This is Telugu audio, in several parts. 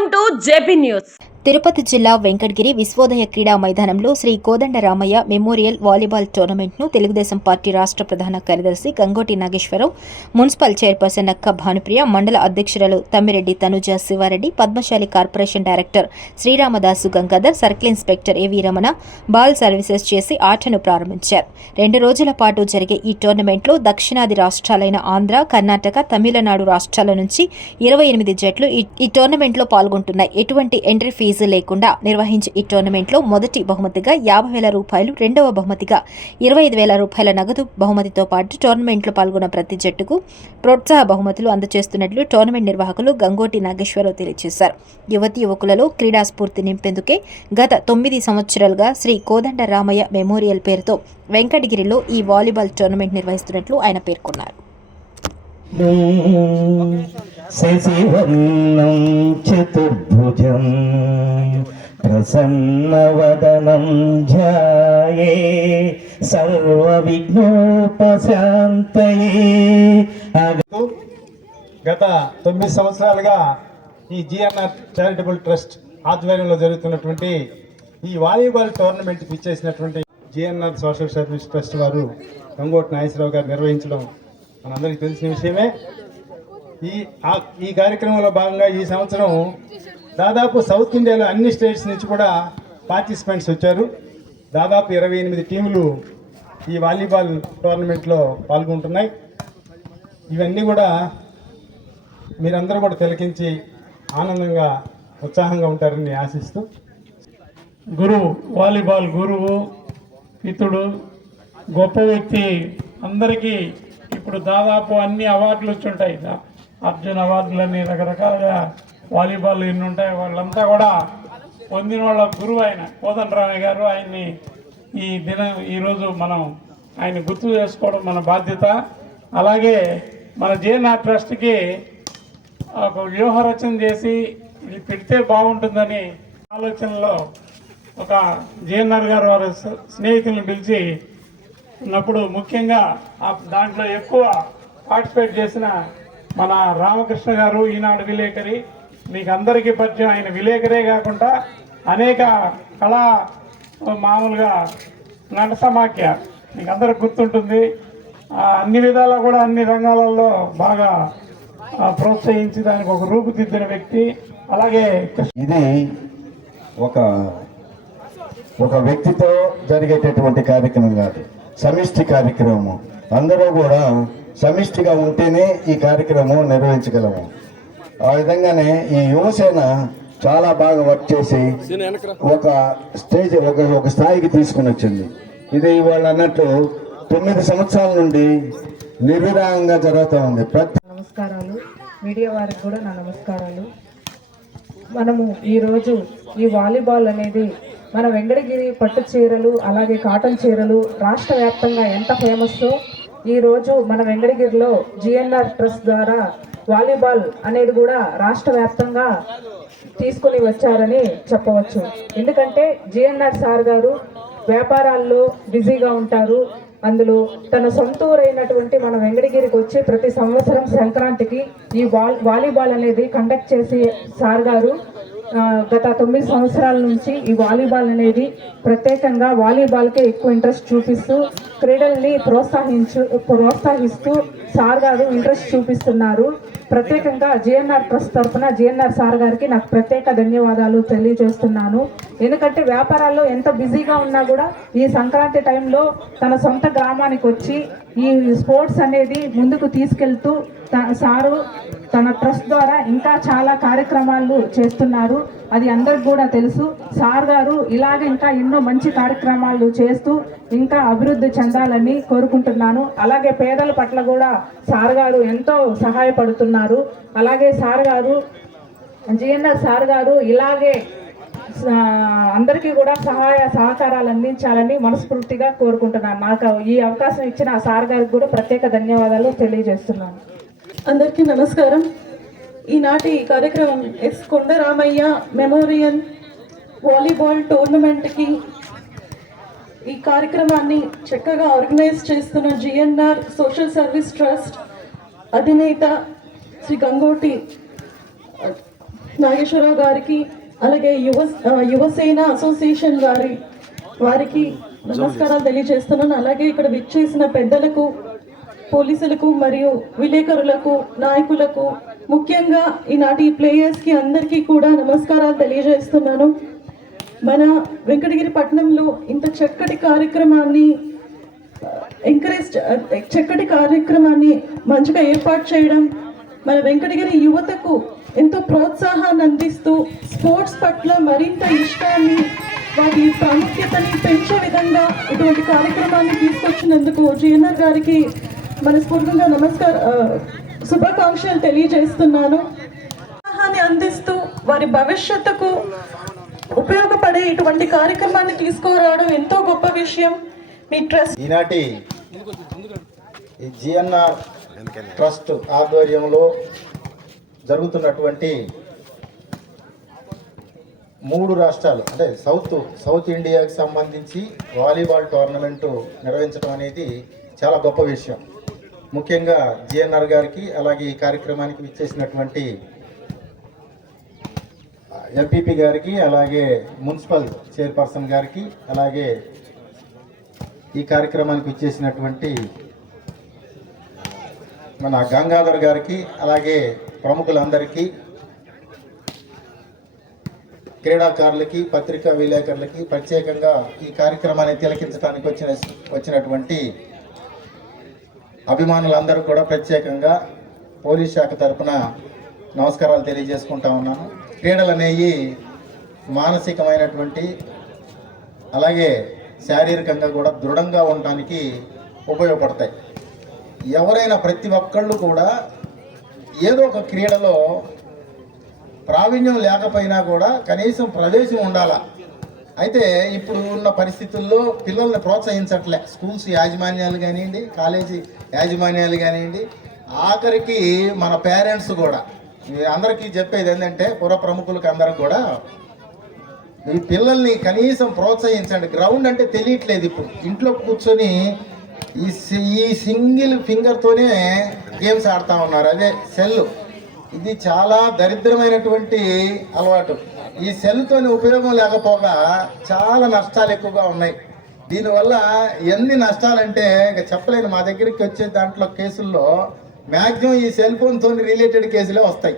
Welcome to JP news Tirupati జిల్లా వెంకటగిరి విశ్వోదయ క్రీడా మైదానంలో శ్రీ కోదండరామయ్య మెమోరియల్ వాలీబాల్ టోర్నమెంట్ను తెలుగుదేశం పార్టీ రాష్ట్ర ప్రధాన కార్యదర్శి గంగోటి నాగేశ్వరరావు మున్సిపల్ చైర్పర్సన్ నక్క భానుప్రియ మండల అధ్యక్షురాలు Tammireddy Tanuja Sivareddy Padmashali corporation director Sriramadasu Gangadhar circle inspector A V Ramana ball services చేసి ఆటను ప్రారంభించారు. రెండు రోజుల పాటు జరిగే ఈ టోర్నమెంట్లో దక్షిణాది రాష్ట్రాలైన ఆంధ్ర కర్ణాటక తమిళనాడు రాష్ట్రాల నుంచి ఇరవై ఎనిమిది జట్లు ఈ- టోర్నమెంట్లో పాల్గొంటున్నాయి. ఎటువంటి ఎంట్రీ ఫీజు ఫీజు లేకుండా నిర్వహించే ఈ టోర్నమెంట్లో మొదటి బహుమతిగా యాభై వేల రూపాయలు రెండవ బహుమతిగా ఇరవై ఐదు వేల రూపాయల నగదు బహుమతితో పాటు టోర్నమెంట్లో పాల్గొన్న ప్రతి జట్టుకు ప్రోత్సాహ బహుమతులు అందజేస్తున్నట్లు టోర్నమెంట్ నిర్వాహకులు గంగోటి నాగేశ్వరరావు తెలియజేశారు. యువతి యువకులలో క్రీడా స్ఫూర్తి నింపేందుకే గత తొమ్మిది సంవత్సరాలుగా శ్రీ కోదండ రామయ్య మెమోరియల్ పేరుతో వెంకటగిరిలో ఈ వాలీబాల్ టోర్నమెంట్ నిర్వహిస్తున్నట్లు ఆయన పేర్కొన్నారు. శశివర్ణం చతుర్భుజం ప్రసన్నవదనం ధ్యాయే సర్వవిఘ్నోపశాంతయే. గత తొమ్మిది సంవత్సరాలుగా ఈ జిఎన్ఆర్ చారిటబుల్ ట్రస్ట్ ఆధ్వర్యంలో జరుగుతున్నటువంటి ఈ వాలీబాల్ టోర్నమెంట్ ఇచ్చేసినటువంటి జిఎన్ఆర్ సోషల్ సర్వీస్ ట్రస్ట్ వారు గంగోటి నాగేశ్వరరావు గారు నిర్వహించడం మనందరికీ తెలిసిన విషయమే. ఈ ఈ కార్యక్రమంలో భాగంగా ఈ సంవత్సరం దాదాపు సౌత్ ఇండియాలో అన్ని స్టేట్స్ నుంచి కూడా పార్టిసిపెంట్స్ వచ్చారు. దాదాపు ఇరవై ఎనిమిది టీములు ఈ వాలీబాల్ టోర్నమెంట్లో పాల్గొంటున్నాయి. ఇవన్నీ కూడా మీరందరూ కూడా తిలకించి ఆనందంగా ఉత్సాహంగా ఉంటారని ఆశిస్తూ. గురువు వాలీబాల్ గురువు ఇతడు గొప్ప వ్యక్తి అందరికీ ఇప్పుడు దాదాపు అన్ని అవార్డులు వచ్చుంటాయి అర్జున్ అవార్డులని రకరకాలుగా వాలీబాల్ ఎన్ని ఉంటాయి వాళ్ళంతా కూడా పొందిన వాళ్ళ గురువు ఆయన కోదండరామయ్య గారు ఆయన్ని ఈ దినం ఈరోజు మనం ఆయన గుర్తు చేసుకోవడం మన బాధ్యత. అలాగే మన జేఎన్ఆర్ ట్రస్ట్కి ఒక వ్యూహ రచన చేసి ఇది పెడితే బాగుంటుందని ఆలోచనలో ఒక జేఎన్ఆర్ గారు వారి స్నేహితులను పిలిచి ఉన్నప్పుడు ముఖ్యంగా దాంట్లో ఎక్కువ పార్టిసిపేట్ చేసిన మన రామకృష్ణ గారు ఈనాడు విలేకరి. మీకు అందరికీ పరిచయం ఆయన విలేకరే కాకుండా అనేక కళా మామూలుగా నట సమాఖ్య మీకు అందరికి గుర్తుంటుంది అన్ని విధాలా కూడా అన్ని రంగాలలో బాగా ప్రోత్సహించి దానికి ఒక రూపుదిద్దిన వ్యక్తి. అలాగే ఇది ఒక ఒక వ్యక్తితో జరిగేటటువంటి కార్యక్రమం కాదు. సమిష్టి కార్యక్రమం అందరూ కూడా సమిష్టిగా ఉంటేనే ఈ కార్యక్రమం నిర్వహించగలము. ఆ విధంగానే ఈ యువసేన చాలా బాగా వర్క్ చేసి ఒక స్టేజ్ ఒక ఒక స్థాయికి తీసుకుని వచ్చింది. ఇది వాళ్ళు అన్నట్టు తొమ్మిది సంవత్సరాల నుండి నిర్విరామంగా జరుగుతూ ఉంది. ప్రతి నమస్కారాలు. మీడియా వారికి కూడా నా నమస్కారాలు. మనము ఈరోజు ఈ వాలీబాల్ అనేది మన వెంకటగిరి పట్టు చీరలు అలాగే కాటన్ చీరలు రాష్ట్ర వ్యాప్తంగా ఎంత ఫేమస్సో ఈరోజు మన వెంకటగిరిలో జిఎన్ఆర్ ట్రస్ట్ ద్వారా వాలీబాల్ అనేది కూడా రాష్ట్ర వ్యాప్తంగా తీసుకొని వచ్చారని చెప్పవచ్చు. ఎందుకంటే జిఎన్ఆర్ సార్ గారు వ్యాపారాల్లో బిజీగా ఉంటారు. అందులో తన సొంత ఊరైనటువంటి మన వెంకటగిరికి వచ్చి ప్రతి సంవత్సరం సంక్రాంతికి ఈ వాల్ వాలీబాల్ అనేది కండక్ట్ చేసి సార్ గారు గత తొమ్మిది సంవత్సరాల నుంచి ఈ వాలీబాల్ అనేది ప్రత్యేకంగా వాలీబాల్కే ఎక్కువ ఇంట్రెస్ట్ చూపిస్తూ క్రీడల్ని ప్రోత్సహించు ప్రోత్సహిస్తూ సార్ గారు ఇంట్రెస్ట్ చూపిస్తున్నారు. ప్రత్యేకంగా జిఎన్ఆర్ ట్రస్ట్ తరఫున జిఎన్ఆర్ సార్ గారికి నాకు ప్రత్యేక ధన్యవాదాలు తెలియజేస్తున్నాను. ఎందుకంటే వ్యాపారాల్లో ఎంత బిజీగా ఉన్నా కూడా ఈ సంక్రాంతి టైంలో తన సొంత గ్రామానికి వచ్చి ఈ స్పోర్ట్స్ అనేది ముందుకు తీసుకెళ్తూ త- సారు తన ట్రస్ట్ ద్వారా ఇంకా చాలా కార్యక్రమాలు చేస్తున్నారు. అది అందరికి కూడా తెలుసు. సార్ గారు ఇలాగ ఇంకా ఎన్నో మంచి కార్యక్రమాలు చేస్తూ ఇంకా అభివృద్ధి చెందాలని కోరుకుంటున్నాను. అలాగే పేదల పట్ల కూడా సార్ గారు ఎంతో సహాయపడుతున్నారు. అలాగే సార్ గారు జిఎన్ఆర్ సార్ గారు ఇలాగే అందరికీ కూడా సహాయ సహకారాలు అందించాలని మనస్ఫూర్తిగా కోరుకుంటున్నాను. నాకు ఈ అవకాశం ఇచ్చిన సార్ గారికి కూడా ప్రత్యేక ధన్యవాదాలు తెలియజేస్తున్నాను. అందరికీ నమస్కారం. ఈనాటి కార్యక్రమం ఎస్ కొండరామయ్య మెమోరియల్ వాలీబాల్ టోర్నమెంట్కి ఈ కార్యక్రమాన్ని చక్కగా ఆర్గనైజ్ చేస్తున్న జిఎన్ఆర్ సోషల్ సర్వీస్ ట్రస్ట్ అధినేత శ్రీ గంగోటి నాగేశ్వరరావు గారికి అలాగే యువ యువసేన అసోసియేషన్ వారి వారికి నమస్కారాలు తెలియజేస్తున్నాను. అలాగే ఇక్కడ విచ్చేసిన పెద్దలకు పోలీసులకు మరియు విలేకరులకు నాయకులకు ముఖ్యంగా ఈనాటి ప్లేయర్స్కి అందరికీ కూడా నమస్కారాలు తెలియజేస్తున్నాను. మన వెంకటగిరి పట్టణంలో ఇంత చక్కటి కార్యక్రమాన్ని ఎంకరేజ్ చక్కటి కార్యక్రమాన్ని మంచిగా ఏర్పాటు చేయడం మన వెంకటగిరి యువతకు ఎంతో ప్రోత్సాహాన్ని అందిస్తూ స్పోర్ట్స్ పట్ల మరింత ఇష్టాన్ని వాటి ప్రాముఖ్యతని పెంచే విధంగా ఇటువంటి కార్యక్రమాన్ని తీసుకొచ్చినందుకు జీఎన్ఆర్ గారికి మనస్ఫూర్తిగా నమస్కార శుభాకాంక్షలు తెలియజేస్తున్నాను. ఉత్సాహాన్ని అందిస్తూ వారి భవిష్యత్తుకు ఉపయోగపడే ఇటువంటి కార్యక్రమాన్ని తీసుకురావడం ఎంతో గొప్ప విషయం. మీ ట్రస్ట్ ఈనాటి ఈ జిఎన్ఆర్ ట్రస్ట్ ఆధ్వర్యంలో జరుగుతున్నటువంటి మూడు రాష్ట్రాలు అంటే సౌత్ సౌత్ ఇండియాకి సంబంధించి వాలీబాల్ టోర్నమెంటు నిర్వహించడం అనేది చాలా గొప్ప విషయం. ముఖ్యంగా జిఎన్ఆర్ గారికి అలాగే ఈ కార్యక్రమానికి ఇచ్చేసినటువంటి ఎంపీపీ గారికి అలాగే మున్సిపల్ చైర్పర్సన్ గారికి అలాగే ఈ కార్యక్రమానికి ఇచ్చేసినటువంటి మన గంగాధర్ గారికి అలాగే ప్రముఖులందరికీ క్రీడాకారులకి పత్రికా విలేకరులకి ప్రత్యేకంగా ఈ కార్యక్రమాన్ని తిలకించడానికి వచ్చిన వచ్చినటువంటి అభిమానులందరూ కూడా ప్రత్యేకంగా పోలీస్ శాఖ తరఫున నమస్కారాలు తెలియజేసుకుంటా ఉన్నాను. క్రీడలు అనేవి మానసికమైనటువంటి అలాగే శారీరకంగా కూడా దృఢంగా ఉండటానికి ఉపయోగపడతాయి. ఎవరైనా ప్రతి ఒక్కళ్ళు కూడా ఏదో ఒక క్రీడలో ప్రావీణ్యం లేకపోయినా కూడా కనీసం ప్రవేశం ఉండాలా? అయితే ఇప్పుడు ఉన్న పరిస్థితుల్లో పిల్లల్ని ప్రోత్సహించట్లే. స్కూల్స్ యాజమాన్యాలు కానివ్వండి కాలేజీ యాజమాన్యాలు కానివ్వండి ఆఖరికి మన పేరెంట్స్ కూడా అందరికీ చెప్పేది ఏంటంటే పుర ప్రముఖులకి అందరికి కూడా ఈ పిల్లల్ని కనీసం ప్రోత్సహించండి. గ్రౌండ్ అంటే తెలియట్లేదు ఇప్పుడు. ఇంట్లో కూర్చొని ఈ సి- ఈ సింగిల్ ఫింగర్తోనే గేమ్స్ ఆడుతూ ఉన్నారు. అదే సెల్ ఇది చాలా దరిద్రమైనటువంటి అలవాటు. ఈ సెల్తోని ఉపయోగం లేకపోగా చాలా నష్టాలు ఎక్కువగా ఉన్నాయి. దీనివల్ల ఎన్ని నష్టాలంటే ఇంకా చెప్పలేను. మా దగ్గరికి వచ్చే దాంట్లో కేసుల్లో మ్యాక్సిమం ఈ సెల్ ఫోన్తో రిలేటెడ్ కేసులే వస్తాయి.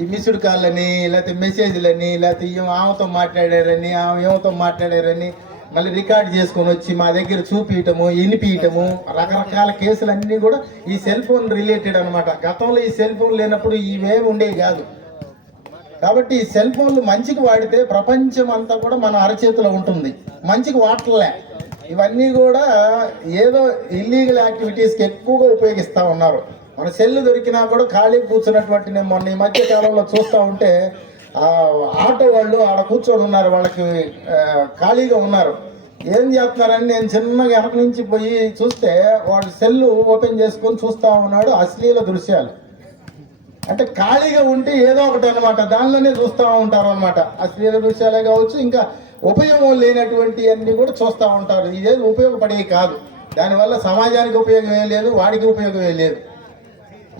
ఈ మిస్డ్ కాల్లని లేకపోతే మెసేజ్లని లేకపోతే ఆమెతో మాట్లాడారని ఆమె ఏమతో మాట్లాడారని మళ్ళీ రికార్డ్ చేసుకొని వచ్చి మా దగ్గర చూపించటము వినిపించటము రకరకాల కేసులన్నీ కూడా ఈ సెల్ ఫోన్ రిలేటెడ్ అనమాట గతంలో ఈ సెల్ ఫోన్ లేనప్పుడు ఇవేమి ఉండేవి కాదు. కాబట్టి ఈ సెల్ ఫోన్లు మంచికి వాడితే ప్రపంచం అంతా కూడా మన అరచేతిలో ఉంటుంది. మంచికి వాడలే ఇవన్నీ కూడా ఏదో ఇల్లీగల్ యాక్టివిటీస్కి ఎక్కువగా ఉపయోగిస్తూ ఉన్నారు. మన సెల్ దొరికినా కూడా ఖాళీ కూర్చున్నటువంటి నేను మొన్న ఈ మధ్య కాలంలో చూస్తూ ఉంటే ఆటో వాళ్ళు ఆడ కూర్చొని ఉన్నారు వాళ్ళకి ఖాళీగా ఉన్నారు. ఏం చేస్తున్నారని నేను చిన్నగా వెనక నుంచి పోయి చూస్తే వాడు సెల్లు ఓపెన్ చేసుకొని చూస్తూ ఉన్నాడు అశ్లీల దృశ్యాలు. అంటే ఖాళీగా ఉంటే ఏదో ఒకటి అనమాట దానిలోనే చూస్తూ ఉంటారు అనమాట అశ్లీల దృశ్యాలే కావచ్చు ఇంకా ఉపయోగం లేనటువంటి అన్ని కూడా చూస్తూ ఉంటారు. ఇదేది ఉపయోగపడేవి కాదు. దానివల్ల సమాజానికి ఉపయోగం ఏం లేదు వాడికి ఉపయోగం ఏం లేదు.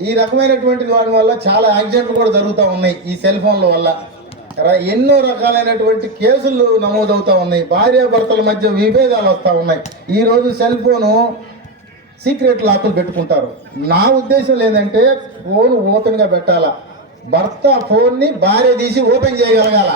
ఈ రకమైనటువంటి వాటి వల్ల చాలా యాక్సిడెంట్లు కూడా జరుగుతూ ఉన్నాయి ఈ సెల్ ఫోన్ల వల్ల. ఎన్నో రకాలైనటువంటి కేసులు నమోదవుతూ ఉన్నాయి. భార్యాభర్తల మధ్య విభేదాలు వస్తూ ఉన్నాయి. ఈ రోజు సెల్ ఫోను సీక్రెట్ లాకులు పెట్టుకుంటారు. నా ఉద్దేశం లేదంటే ఫోన్ ఓపెన్గా పెట్టాలా. భర్త ఫోన్ని భార్య తీసి ఓపెన్ చేయగలగాల?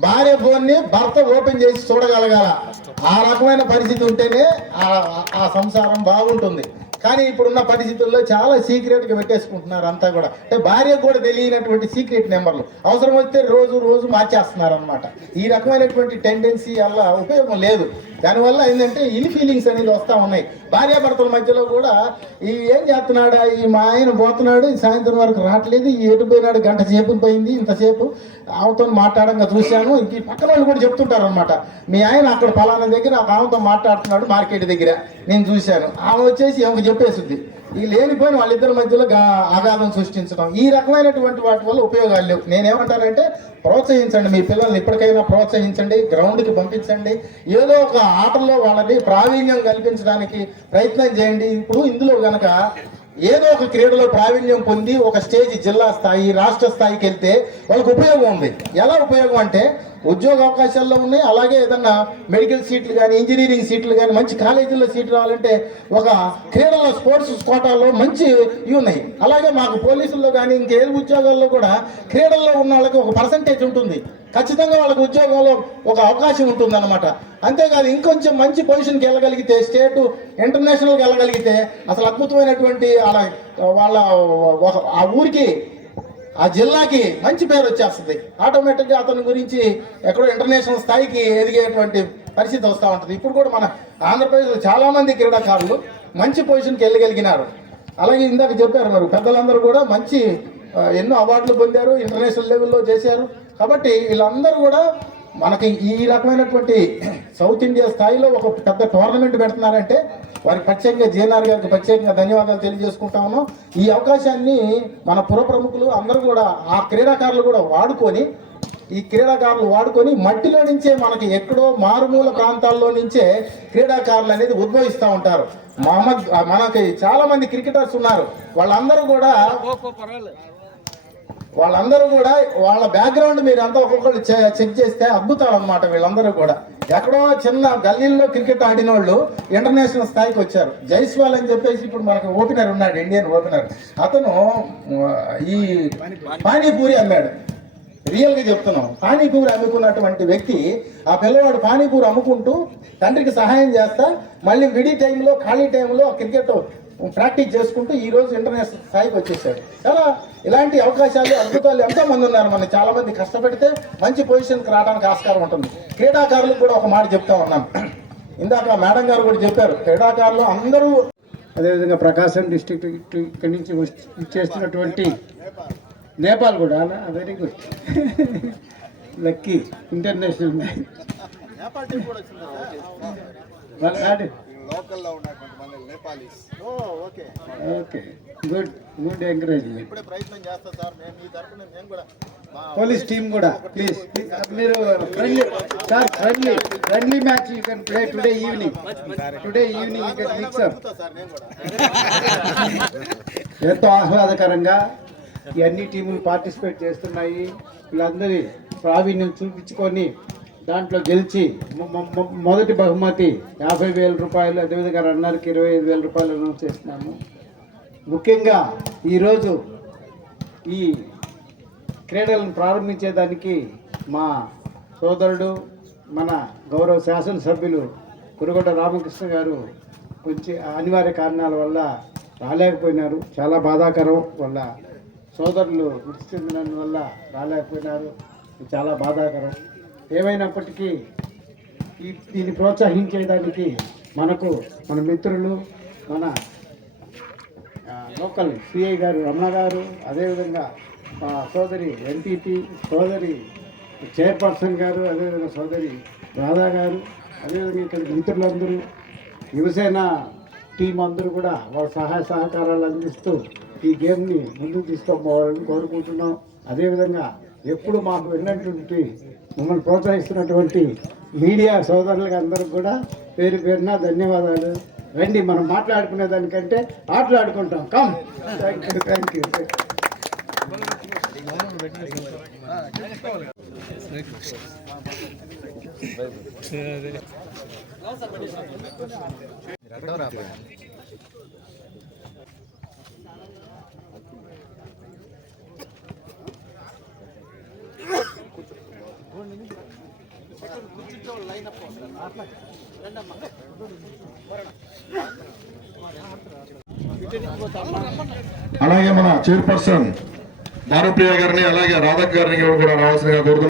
భార్య ఫోన్ని భర్త ఓపెన్ చేసి చూడగలగాల. ఆ రకమైన పరిస్థితి ఉంటేనే ఆ- ఆ సంసారం బాగుంటుంది. కానీ ఇప్పుడున్న పరిస్థితుల్లో చాలా సీక్రెట్గా పెట్టేసుకుంటున్నారు అంతా కూడా. అంటే భార్యకు కూడా తెలియనటువంటి సీక్రెట్ నెంబర్లు. అవసరం వస్తే రోజు రోజు మార్చేస్తున్నారు అనమాట ఈ రకమైనటువంటి టెండెన్సీ వల్ల ఉపయోగం లేదు. దానివల్ల ఏంటంటే ఇన్ ఫీలింగ్స్ అనేది వస్తూ ఉన్నాయి. భార్యాభర్తల మధ్యలో కూడా ఈ ఏం చేస్తున్నాడా ఈ మా ఆయన పోతున్నాడు ఈ సాయంత్రం వరకు రావట్లేదు ఈ ఎటు పోయినాడు గంట సేపు పోయింది ఇంతసేపు ఆమెతో మాట్లాడంగా చూశాను. ఇంక ఈ పక్కన వాళ్ళు కూడా చెప్తుంటారు అనమాట మీ ఆయన అక్కడ ఫలానా దగ్గర ఒక ఆమెతో మాట్లాడుతున్నాడు మార్కెట్ దగ్గర. నేను చూశాను. ఆమె వచ్చేసి ఆమెకు చెప్పేసింది ఈ లేనిపోయిన వాళ్ళిద్దరి మధ్యలో గా- సృష్టించడం ఈ రకమైనటువంటి వాటి వల్ల ఉపయోగాలు లేవు. నేనేమంటానంటే ప్రోత్సహించండి మీ పిల్లల్ని ఇప్పటికైనా ప్రోత్సహించండి గ్రౌండ్కి పంపించండి ఏదో ఒక ఆటల్లో వాళ్ళని ప్రావీణ్యం కల్పించడానికి ప్రయత్నం చేయండి. ఇప్పుడు ఇందులో కనుక ఏదో ఒక క్రీడలో ప్రావీణ్యం పొంది ఒక స్టేజ్ జిల్లా స్థాయి రాష్ట్ర స్థాయికి వెళ్తే వాళ్ళకి ఉపయోగం ఉంది. ఎలా ఉపయోగం అంటే ఉద్యోగ అవకాశాల్లో ఉన్నాయి అలాగే ఏదన్నా మెడికల్ సీట్లు కానీ ఇంజనీరింగ్ సీట్లు కానీ మంచి కాలేజీల్లో సీట్లు రావాలంటే ఒక క్రీడలో స్పోర్ట్స్ కోటాలో మంచి ఇవి ఉన్నాయి. అలాగే మాకు పోలీసుల్లో కానీ ఇంకే ఉద్యోగాల్లో కూడా క్రీడల్లో ఉన్న వాళ్ళకి ఒక పర్సంటేజ్ ఉంటుంది. ఖచ్చితంగా వాళ్ళకు ఉద్యోగంలో ఒక అవకాశం ఉంటుంది అనమాట అంతేకాదు ఇంకొంచెం మంచి పొజిషన్కి వెళ్ళగలిగితే స్టేట్ ఇంటర్నేషనల్కి వెళ్ళగలిగితే అసలు అద్భుతమైనటువంటి వాళ్ళ వాళ్ళ ఒక- ఆ ఊరికి ఆ జిల్లాకి మంచి పేరు వచ్చేస్తుంది. ఆటోమేటిక్గా అతని గురించి ఎక్కడో ఇంటర్నేషనల్ స్థాయికి ఎదిగేటువంటి పరిస్థితి వస్తూ ఉంటుంది. ఇప్పుడు కూడా మన ఆంధ్రప్రదేశ్లో చాలామంది క్రీడాకారులు మంచి పొజిషన్కి వెళ్ళగలిగినారు. అలాగే ఇందాక చెప్పారు మరి పెద్దలందరూ కూడా మంచి ఎన్నో అవార్డులు పొందారు ఇంటర్నేషనల్ లెవెల్లో చేశారు. కాబట్టి వీళ్ళందరూ కూడా మనకి ఈ రకమైనటువంటి సౌత్ ఇండియా స్థాయిలో ఒక పెద్ద టోర్నమెంట్ పెడుతున్నారంటే వారికి ప్రత్యేకంగా జేఎన్ఆర్ గారికి ప్రత్యేకంగా ధన్యవాదాలు తెలియజేసుకుంటా ఉన్నాం. ఈ అవకాశాన్ని మన పుర ప్రముఖులు అందరూ కూడా ఆ క్రీడాకారులు కూడా వాడుకొని ఈ క్రీడాకారులు వాడుకొని మట్టిలో నుంచే మనకి ఎక్కడో మారుమూల ప్రాంతాల్లో నుంచే క్రీడాకారులు అనేది ఉద్భవిస్తూ ఉంటారు. మహమ్మద్ మనకి చాలా మంది క్రికెటర్స్ ఉన్నారు. వాళ్ళందరూ కూడా వాళ్ళందరూ కూడా వాళ్ళ బ్యాక్గ్రౌండ్ మీరు అంతా ఒక్కొక్కరు చె- చెక్ చేస్తే అద్భుతాలు అనమాట వీళ్ళందరూ కూడా. ఎక్కడో చిన్న గల్లీల్లో క్రికెట్ ఆడిన వాళ్ళు ఇంటర్నేషనల్ స్థాయికి వచ్చారు. జైస్వాల్ అని చెప్పేసి ఇప్పుడు మనకు ఓపెనర్ ఉన్నాడు ఇండియన్ ఓపెనర్ అతను ఈ పానీపూరి అమ్మాడు. రియల్గా చెప్తున్నాం. పానీపూరి అమ్ముకున్నటువంటి వ్యక్తి ఆ పిల్లవాడు పానీపూరి అమ్ముకుంటూ తండ్రికి సహాయం చేస్తా మళ్ళీ విడి టైంలో ఖాళీ టైంలో క్రికెట్ ప్రాక్టీస్ చేసుకుంటూ ఈ రోజు ఇంటర్నేషనల్ స్థాయికి వచ్చేసాడు. చాలా ఇలాంటి అవకాశాలు అద్భుతాలు ఎంతో మంది ఉన్నారు. మనం చాలా మంది కష్టపడితే మంచి పొజిషన్కి రావడానికి ఆస్కారం ఉంటుంది. క్రీడాకారులకు కూడా ఒక మాట చెప్తా ఉన్నాను. ఇందాక మేడం గారు కూడా చెప్పారు క్రీడాకారులు అందరూ అదేవిధంగా ప్రకాశం డిస్టిక్ ఇక్కడి నుంచి ఇచ్చేస్తున్నటువంటి నేపాల్ కూడా very good lucky international match లోకల్లో ఉన్నటువంటి మన Nepalis. Okay. Okay. Good good encouragement. ఇప్పుడే ప్రయత్నం చేస్తా సార్ నేను మీ తరఫున నేను కూడా పోలీస్ టీమ్ కూడా ప్లీజ్ మీరు friendly sir friendly friendly match you can play today evening today evening you can mix up ఎంతో ఆహ్లాదకరంగా ఈ అన్ని టీములు పార్టిసిపేట్ చేస్తున్నాయి. వీళ్ళందరి ప్రావీణ్యం చూపించుకొని దాంట్లో గెలిచి మొదటి బహుమతి యాభై వేల రూపాయలు అదేవిధంగా రన్నర్కి ఇరవై ఐదు వేల రూపాయలు అనౌన్స్ చేస్తున్నాము. ముఖ్యంగా ఈరోజు ఈ క్రీడలను ప్రారంభించేదానికి మా సోదరుడు మన గౌరవ శాసనసభ్యులు కురుగొండ రామకృష్ణ గారు కొంచెం అనివార్య కారణాల వల్ల రాలేకపోయినారు. చాలా బాధాకరం వల్ల సోదరులు మృతి వల్ల రాలేకపోయినారు. చాలా బాధాకరం. ఏమైనప్పటికీ ఈ దీన్ని ప్రోత్సహించేదానికి మనకు మన మిత్రులు మన లోకల్ సిఐ గారు రమణ గారు అదేవిధంగా మా సోదరి ఎంపీపీ సోదరి చైర్పర్సన్ గారు అదేవిధంగా సోదరి రాధా గారు అదేవిధంగా ఇక్కడ మిత్రులందరూ యువసేన టీం అందరూ కూడా వాళ్ళ సహాయ సహకారాలు అందిస్తూ ఈ గేమ్ని ముందుకు తీసుకోపోవాలని కోరుకుంటున్నాం. అదేవిధంగా ఎప్పుడు మాకు విన్నటువంటి మమ్మల్ని ప్రోత్సహిస్తున్నటువంటి మీడియా సోదరులకు అందరికి కూడా పేరు పేరున ధన్యవాదాలు. రండి మనం మాట్లాడుకునే దానికంటే ఆటలాడుకుంటాం. Come thank you thank you అలాగే మన చైర్పర్సన్ భారతీయ గారిని అలాగే రాధక్ గారిని కూడా రావాల్సిందిగా కోరుతున్నాం.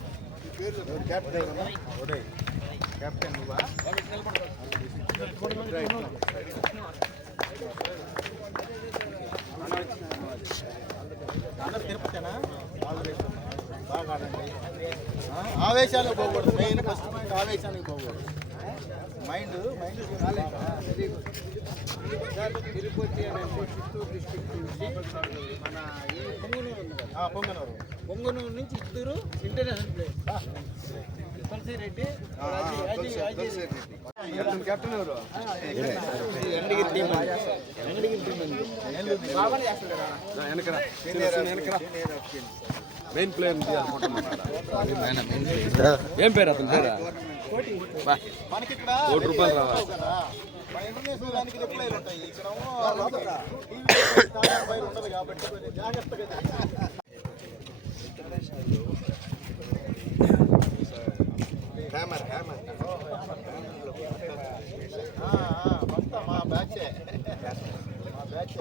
ఆవేశాలకు పోకూడదు. మెయిన్ ఫస్ట్ పాయింట్ ఆవేశానికి పోకూడదు. మైండ్ మైండ్ తిరుపతి అనేది చిత్తూరు డిస్టిక్ నుంచి మన ఈ పొంగునూరు ఉంది కదా పొంగనూరు పొంగునూరు నుంచి చిత్తూరు ఇంటర్నేషనల్ ప్లేస్ అతని పేరు మనకి ఇక్కడ కోటి రూపాయలు రావాలి మన రిప్లైలు ఉంటాయి ఇక్కడ ఫైల్ ఉండదు కాబట్టి కొంచెం జాగ్రత్తగా ఆ, ఆ, మొత్తం మా బ్యాచే. మా బ్యాచే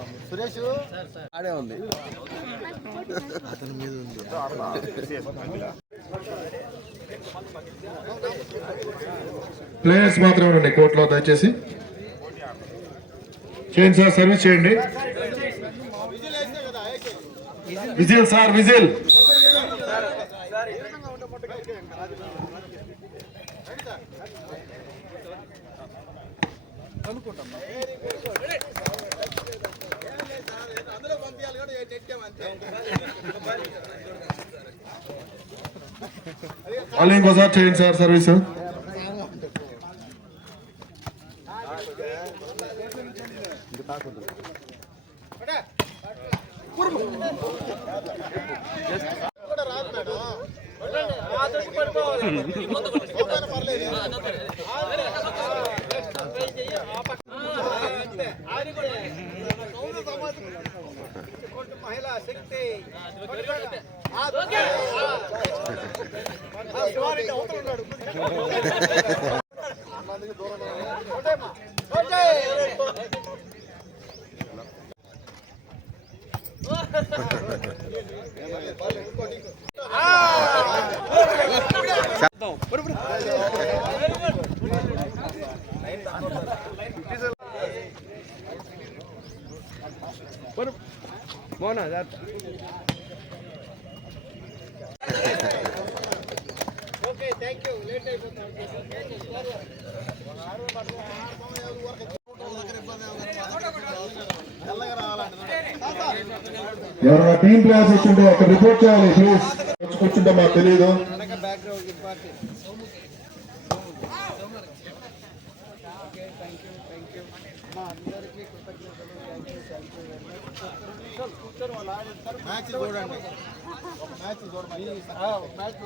సురేష్ ఆడే ఉంది. ప్లేయర్స్ మాత్రమే ఉండండి కోర్టులో దయచేసి. చేయండి సార్ సర్వీస్ చేయండి. Whistle sir whistle. మళ్ళీ ఇంకోసారి చేయండి సార్ సర్వీస్ మహిళా శక్తి మోనా జాగ్రత్త ఓకే థ్యాంక్ యూ లేట్ అయిపోతాం ఎవరైనా టీం ప్లేయర్స్ వచ్చింటే అక్కడ రిపోర్ట్ చేయాలి ప్లీజ్ కూర్చుంటే మాకు తెలియదు బ్యాక్గ్రౌండ్ ఇంపార్టెంట్ మా అందరికీ కృతజ్ఞతలు thank you thank you very కూర్చొని వాళ్ళు ఆడిస్తారు. మ్యాచ్ చూడండి. మ్యాచ్ చూడండి. మ్యాచ్